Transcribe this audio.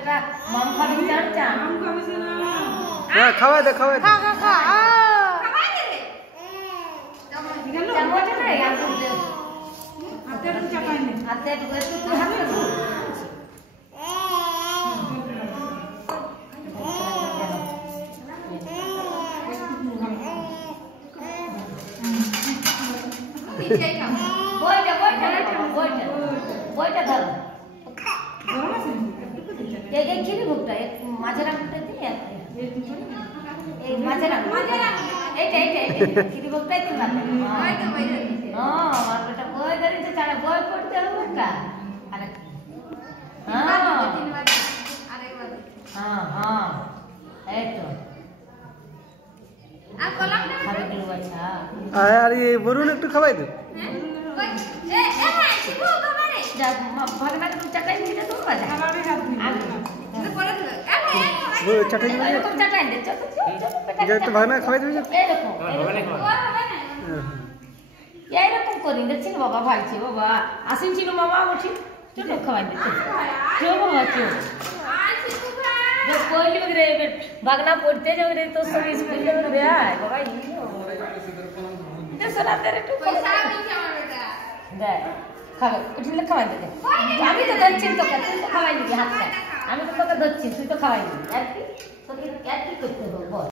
বেটা মাম খাবি চার চা আম খাবে না হ্যাঁ খাওয়াই দে খাওয়াই দে খাওয়াই দেবে চামচ নাই হাতে দে হাতে চাপাই নে হাতে একটু হাতে পিছাই খাও বইটা ধরো গরম আছে এই খিরি ভুগটা মাঝের আঙুলটা দিয়ে এই মাঝের আঙুল এইটা খিরি ভুগটাই তুমি মারবে ওই তো ওই আমার বেটা বই ধরেছে ছাড়া বই পড়তে হবে ভুগটা আরে তিনবার আরেকবার হ্যাঁ এই তো আর কলম না খাবে গেল বাচ্চা আর এই বরুণ একটু খাওয়াই দে কই এ হ্যাঁ শিবু খাবারে যা ভাগনা তুমি চাটাই দিতে তো বাজা খাবারে খাবি তো করে দিল ও চাটাই দিবি এরকম চাটাই দে চল যে তো ভাগনা খাওয়াই দিবি এরকম এইরকম করি দেখছেন বাবা ভাইছে বাবা আসিন ছিল মামা উঠি চলো খাওয়াই দিতে চো বাবা চো আর শিবু ভাই जब कोई भी रे भागना पड़ते जो रे तो सब स्कूल में रे आए बाबा ये सुना तेरे तू পয়সা দিছে আমার বেটা दे খাবে উঠলে খাওয়াই দে আমি তো ধরছি তো তুই তো খাওয়াই দিবি হাতটা আমি তো তোকে ধরছি তুই তো খাওয়াই দিবি আর কি তোকে আর কি করতে হবে বল